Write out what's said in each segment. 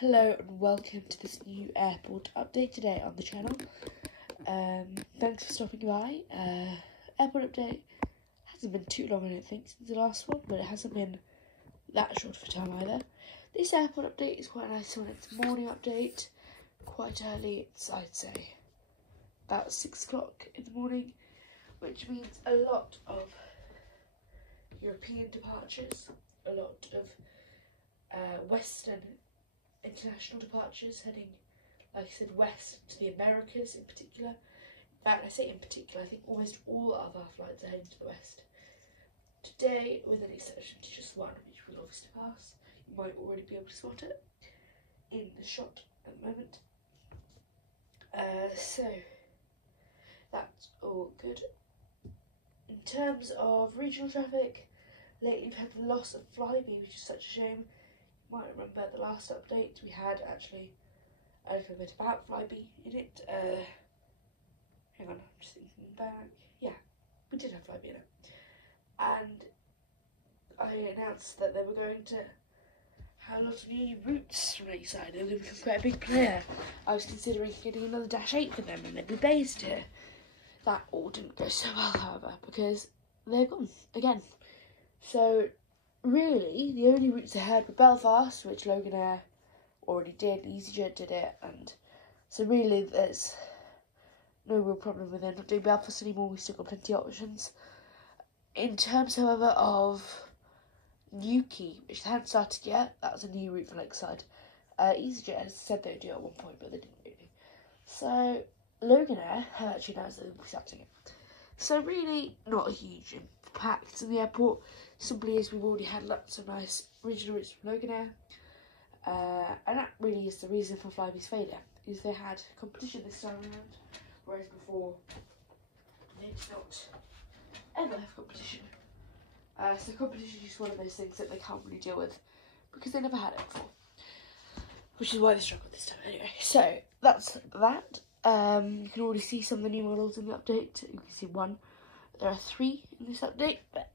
Hello and welcome to this new airport update today on the channel. Thanks for stopping by. Airport update hasn't been too long, I don't think, since the last one, but it hasn't been that short of a time either. This airport update is quite a nice one. It's a morning update, quite early. It's, I'd say, about 6 o'clock in the morning, which means a lot of European departures, a lot of Western international departures heading, like I said, west to the Americas in particular. In fact, I say in particular, I think almost all of our flights are heading to the west. Today, with an exception to just one, which we'll obviously pass. You might already be able to spot it in the shot at the moment. So, that's all good. In terms of regional traffic, lately we've had the loss of Flybe, which is such a shame. You might remember the last update we had actually a little bit about Flybe in it. Hang on, I'm just thinking back. Yeah, we did have Flybe in it. And I announced that they were going to have a lot of new routes from Lakeside. They were going to become quite a big player. I was considering getting another Dash 8 for them and they'd be based here. That all didn't go so well, however, because they're gone again. So, really, the only routes they had were Belfast, which Loganair already did, EasyJet did it, and so really there's no real problem with them not doing Belfast anymore. We've still got plenty of options. In terms, however, of Newquay, which they hadn't started yet, that was a new route for Lakeside. EasyJet has said they would do it at one point, but they didn't really. So, Loganair have actually announced that they'll be starting it. So really, not a huge impact in the airport, simply as we've already had lots of nice regional routes from Loganair. And that really is the reason for Flybe's failure, is they had competition this time around, whereas before they did not ever have competition. So competition is just one of those things that they can't really deal with, because they never had it before, which is why they struggled this time. Anyway, so that's that. You can already see some of the new models in the update. You can see one. There are 3 in this update, but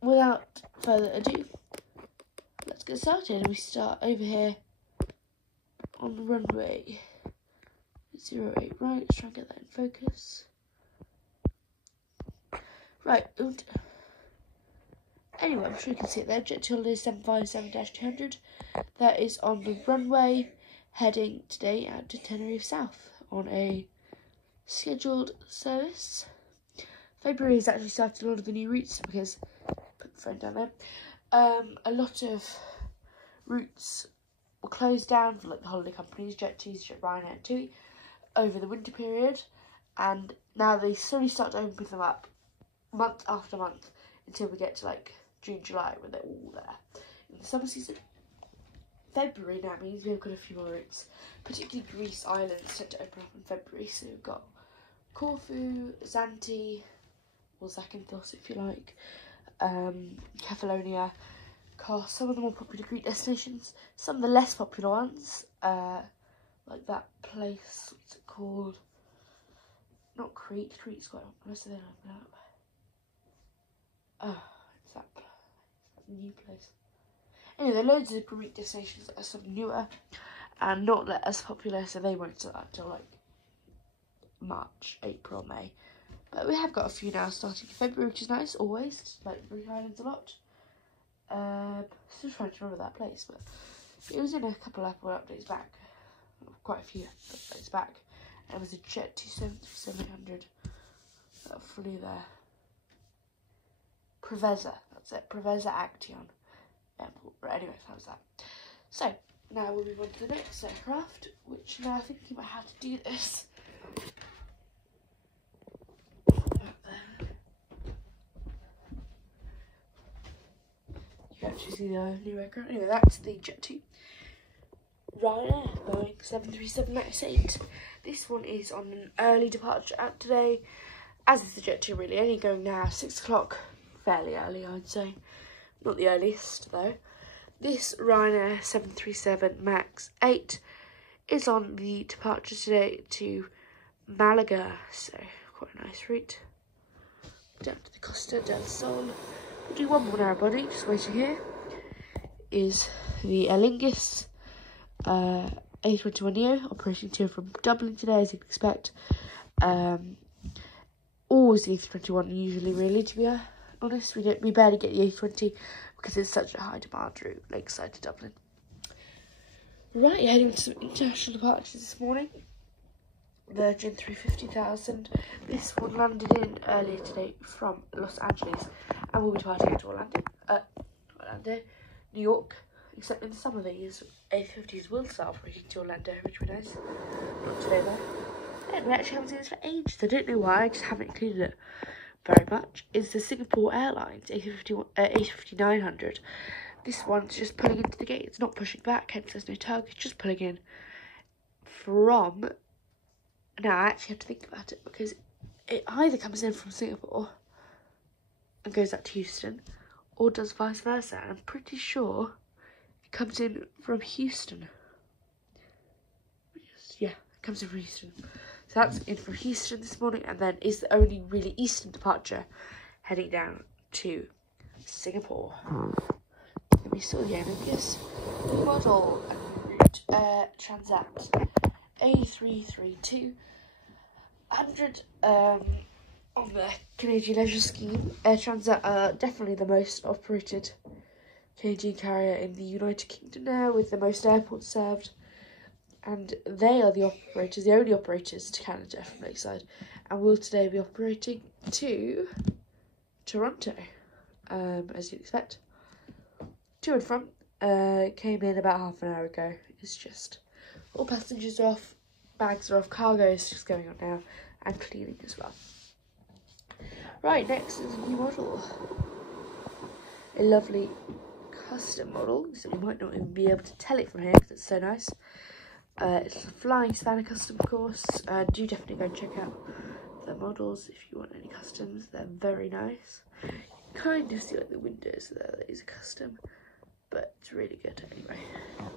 without further ado, let's get started. We start over here on the runway 08 right. Let's try and get that in focus. Right. Anyway, I'm sure you can see it there. Jet Holiday 757-200. That is on the runway, heading today out to Tenerife South on a scheduled service. February has actually started a lot of the new routes because, put the phone down there, a lot of routes were closed down for like the holiday companies, Jet2, Jet Ryanair and TUI, over the winter period, and now they slowly start to open them up month after month until we get to like June, July, when they're all there in the summer season. February now means we've got a few more routes, particularly Greece islands tend to open up in February, so we've got Corfu, Zante, or Zakynthos if you like, Kefalonia, Kos, some of the more popular Greek destinations, some of the less popular ones, like that place, what's it called? Not Crete, Crete's quite most of them open up. Oh, it's that new place. Anyway, there are loads of Greek destinations that are sort of newer and not as popular, so they won't start until like March, April, May. But we have got a few now starting in February, which is nice, always. Like Greek islands a lot. Still trying to remember that place, but it was in a couple of updates back. Quite a few updates back. And it was a Jet 700 that flew there. Preveza, that's it. Preveza Action Airport. Right, anyway, that was that. So, now we'll move on to the next aircraft, which now I think you might have to do this. You can actually see the new aircraft. Anyway, that's the Jet2 Ryanair Boeing 737 MAX 8. This one is on an early departure out today, as is the Jet2 really, only going now 6 o'clock, fairly early I'd say. Not the earliest though. This Ryanair 737 MAX 8 is on the departure today to Malaga, so quite a nice route. Down to the Costa del Sol. We'll do one more narrow body, just waiting here. Is the Aer Lingus A321neo operating to and from Dublin today, as you'd expect. Always the A321 usually, really, to be honest. We barely get the A320 because it's such a high demand route, Lakeside to Dublin. Right, heading to some international departures this morning. Virgin 350,000. This one landed in earlier today from Los Angeles and will be departing to Orlando, New York. Except in some of these, A350s will start operating to Orlando, which would be nice. Not today though. And we actually haven't seen this for ages. I don't know why, I just haven't included it very much. Is the Singapore Airlines A350-900. This one's just pulling into the gate. It's not pushing back, hence there's no tug. It's just pulling in from... Now, I actually have to think about it because it either comes in from Singapore and goes up to Houston or does vice versa. And I'm pretty sure it comes in from Houston. Yeah, it comes in from Houston. So that's in from Houston this morning and then is the only really eastern departure heading down to Singapore. Let me still the Olympus. Model and route Transat A332 100 on the Canadian Leisure Scheme. Air Transat are definitely the most operated Canadian carrier in the United Kingdom now, with the most airports served. And they are the only operators to Canada from Lakeside, and will today be operating to Toronto, as you'd expect. To and from, came in about half an hour ago. It's just all passengers are off, bags are off, cargo is just going on now, and cleaning as well. Right, next is a new model. A lovely custom model, so you might not even be able to tell it from here because it's so nice. It's a Flying Spanner custom, of course. Do definitely go and check out the models if you want any customs. They're very nice. You kind of see like the windows there, that is a custom, but it's really good anyway.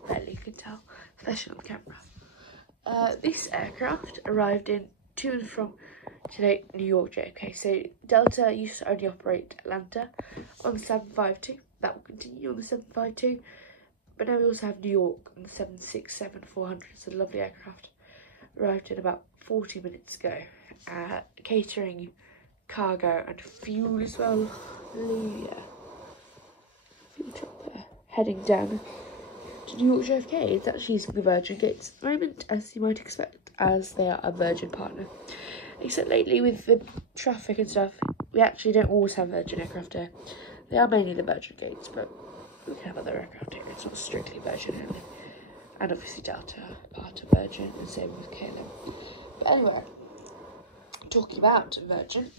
Barely you can tell, especially on camera. This aircraft arrived in to and from today New York JFK. So Delta used to only operate Atlanta on the 752. That will continue on the 752. But now we also have New York on the 767-400. It's a lovely aircraft. Arrived in about 40 minutes ago. Catering, cargo and fuel as well. Hallelujah. Fuel truck there. Heading down to New York JFK. It's actually using the Virgin gates at the moment, as you might expect, as they are a Virgin partner. Except lately with the traffic and stuff, we actually don't always have Virgin aircraft here. They are mainly the Virgin gates, but we can have other aircraft here. It's not strictly Virgin only. And obviously Delta, part of Virgin, and same with KLM. But anyway, talking about Virgin,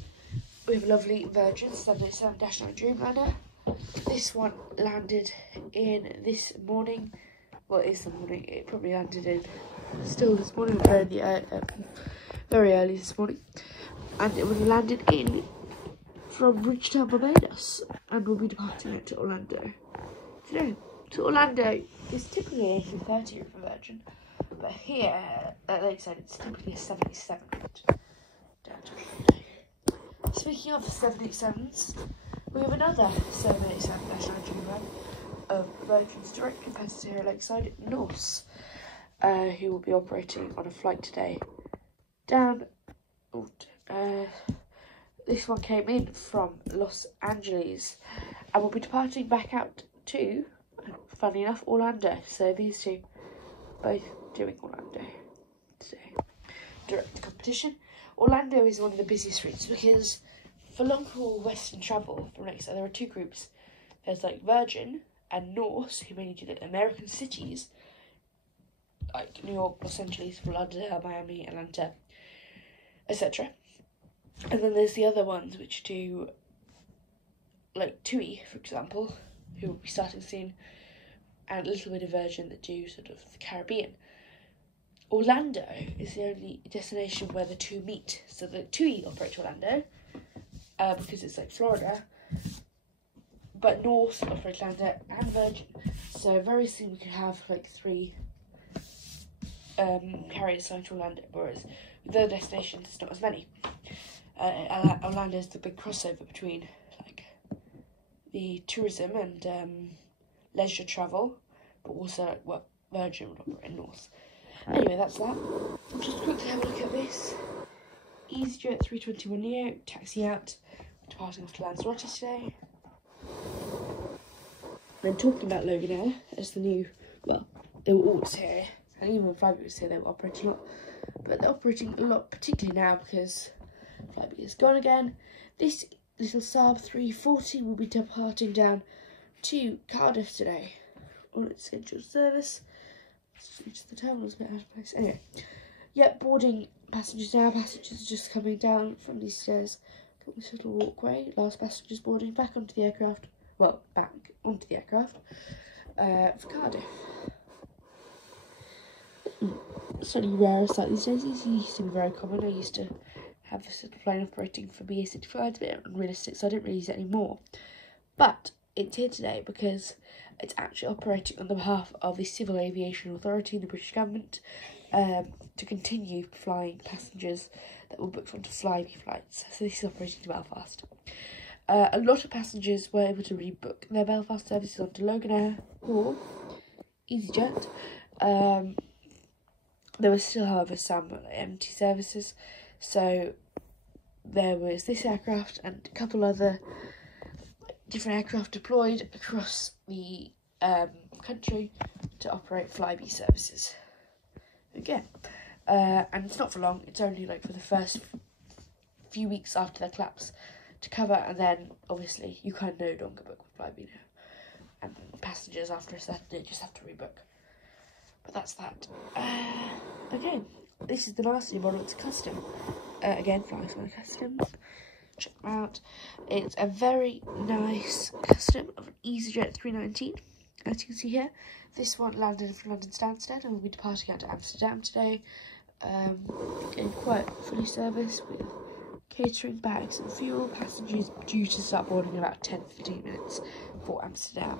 we have a lovely Virgin 787-9 Dreamliner. This one landed in this morning. Well, it is the morning. It probably landed in still this morning, very early this morning. And it would have landed in from Bridgetown, Barbados, and will be departing to Orlando today. To Orlando is typically a 330 for Virgin, but here at Lakeside it's typically a 77 down to Orlando. Speaking of 787s, we have another 787 National Dreamliner of Virgin's direct competitor here at Lakeside, Norse, who will be operating on a flight today down. This one came in from Los Angeles and will be departing back out to, funny enough, Orlando. So these two both doing Orlando today. Direct competition. Orlando is one of the busiest routes because for long-haul Western travel from Lakeside, there are two groups. There's like Virgin and Norse, who mainly do the American cities, like New York, Los Angeles, Fort Lauderdale, Miami, Atlanta, etc. And then there's the other ones which do, like TUI, for example, who will be starting soon, and a little bit of Virgin that do sort of the Caribbean. Orlando is the only destination where the two meet. So the TUI operate to Orlando, because it's like Florida, but Norse operate Orlando and Virgin. So very soon we could have like three carriers signed to Orlando, whereas with other destinations there's not as many. Orlando is the big crossover between like the tourism and leisure travel, but also Virgin would operate north. Anyway, that's that. I'll just quickly have a look at this. EasyJet 321neo, taxi out, departing off to Lanzarote today. Then talking about Logan Air as the new, well, they were always here, and even when Flybe was here they were operating a lot, but they're operating a lot particularly now because Flybe is gone again. This little Saab 340 will be departing down to Cardiff today on its scheduled service. The terminal's a bit out of place. Anyway, yep, boarding passengers now. Passengers are just coming down from these stairs. Got this little walkway. Last passengers boarding back onto the aircraft. Well, back onto the aircraft for Cardiff. Slightly rarer sight these days. These used to be very common. I used to have this little plane operating for BA65. It's a bit unrealistic, so I don't really use it anymore. But it's here today because it's actually operating on the behalf of the Civil Aviation Authority, the British government, to continue flying passengers that were booked onto Flybe flights. So this is operating to Belfast. A lot of passengers were able to rebook their Belfast services onto Logan Air or EasyJet. There were still, however, some empty services. So there was this aircraft and a couple other different aircraft deployed across the country to operate Flybe services again. And it's not for long. It's only like for the first few weeks after their collapse to cover, and then obviously you can no longer book with Flybe now, and passengers after a certain day just have to rebook. But that's that. Okay, this is the last new model. It's custom. Again, flying Sky Customs. Check them out. It's a very nice custom of an EasyJet 319, as you can see here. This one landed from London Stansted and will be departing out to Amsterdam today. Getting quite fully serviced with catering, bags and fuel. Passengers due to start boarding in about 10-15 minutes for Amsterdam.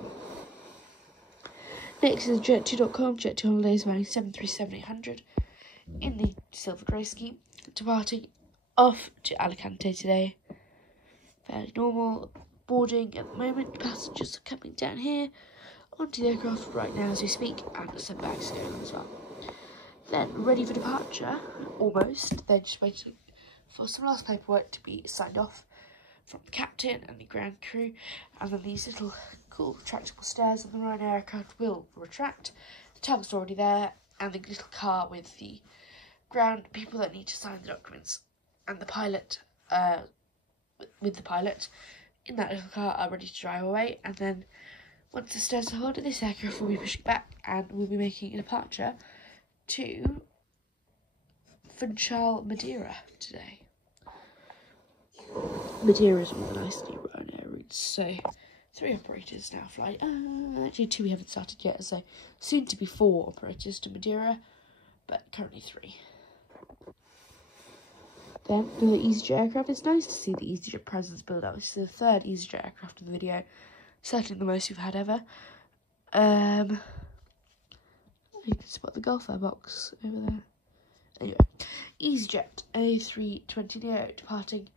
Next is Jet2.com. Jet2 Holidays running 737-800 in the silver grey scheme, departing off to Alicante today. Fairly normal boarding at the moment. Passengers are coming down here onto the aircraft right now as we speak, and some bags going on as well. Then ready for departure, almost. They're just waiting for some last paperwork to be signed off from the captain and the ground crew, and then these little cool retractable stairs on the Ryanair aircraft will retract. The tug's already there, and the little car with the ground people that need to sign the documents, and the pilot, with the pilot in that little car are ready to drive away. And then once the stairs are holding, this aircraft will be pushing back and we'll be making a departure to Funchal, Madeira today. Madeira is one of the nice new Ryanair routes, so 3 operators now fly. Actually 2 we haven't started yet, so soon to be 4 operators to Madeira, but currently 3. Then the EasyJet aircraft. It's nice to see the EasyJet presence build up. This is the 3rd EasyJet aircraft in the video, certainly the most we've had ever. You can spot the Gulf Air box over there. Anyway, EasyJet A320neo departing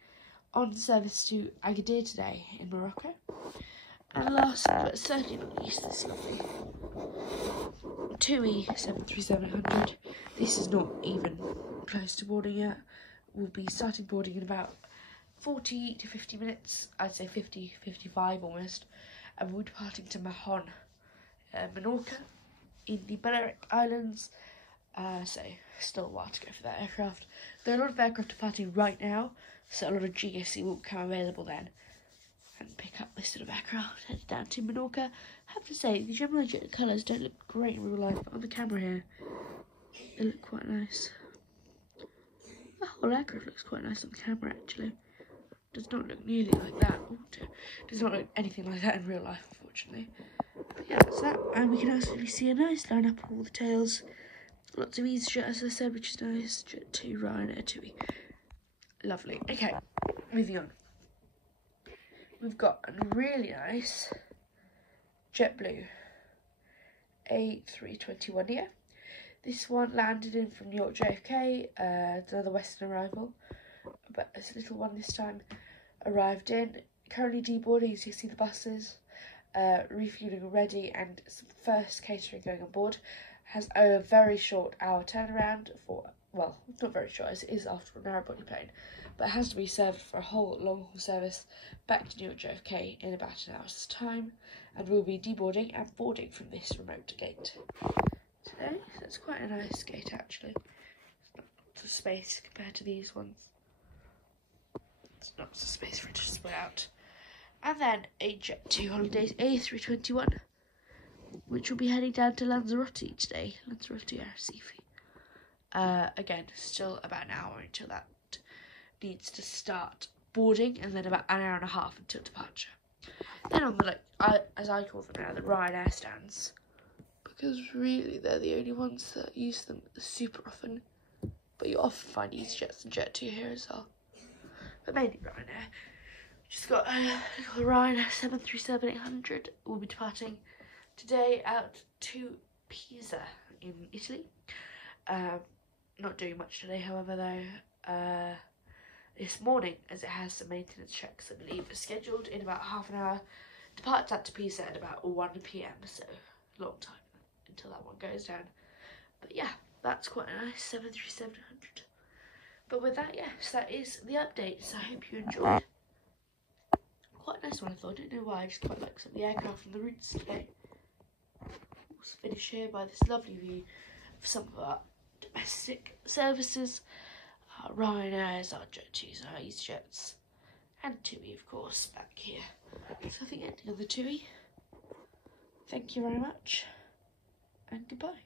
on service to Agadir today in Morocco. And last but certainly not least, this lovely TUI 737-800. This is not even close to boarding yet. We'll be starting boarding in about 40 to 50 minutes. I'd say 50, 55 almost. And we're departing to Mahon, Menorca, in the Balearic Islands. So still a while to go for that aircraft. There are a lot of aircraft departing right now, so a lot of GSC will become available then and pick up this sort of aircraft headed down to Menorca. I have to say, the Gemini Jet colours don't look great in real life, but on the camera here, they look quite nice. The whole aircraft looks quite nice on the camera, actually. Does not look nearly like that. Oh dear. Does not look anything like that in real life, unfortunately. But yeah, that's that. And we can actually see a nice lineup of all the tails. Lots of EasyJet, as I said, which is nice. Jet2, Ryanair, TUI. Lovely. Okay, moving on. We've got a really nice JetBlue A321neo. This one landed in from New York JFK, another Western arrival, but it's a little one this time, arrived in. Currently deboarding, as you see the buses, refuelling already, and some first catering going on board. has a very short hour turnaround for, well, not very short, as it is after a narrow-body plane, but it has to be served for a whole long-haul service back to Newark JFK in about an hour's time, and we'll be deboarding and boarding from this remote gate today. So it's quite a nice gate, actually. It's not lots of space compared to these ones. It's not lots of space for it to spread out. And then a Jet2 Holidays A321, which will be heading down to Lanzarote today. Lanzarote Arrecife. Again, still about an hour until that needs to start boarding, and then about an hour and a half until departure. Then on the, as I call them now, the Ryanair stands, because really they're the only ones that use them super often. But you often find EasyJets and Jet2 here as well. But mainly Ryanair. Just got the Ryanair 737-800 will be departing today out to Pisa in Italy. Not doing much today, however, though. This morning, as it has some maintenance checks, I believe, scheduled in about half an hour. Departs out to Pisa at about 1 PM, so a long time until that one goes down. But yeah, that's quite a nice 737-800. But with that, yes, that is the update, so I hope you enjoyed. Quite a nice one, I thought. I don't know why, I just quite like some of the aircraft and the routes today. We'll finish here by this lovely view of some of our domestic services. Our Ryanairs, our Jet2s, our EasyJets, and TUI, of course, back here. So I think ending on the TUI. Thank you very much, and goodbye.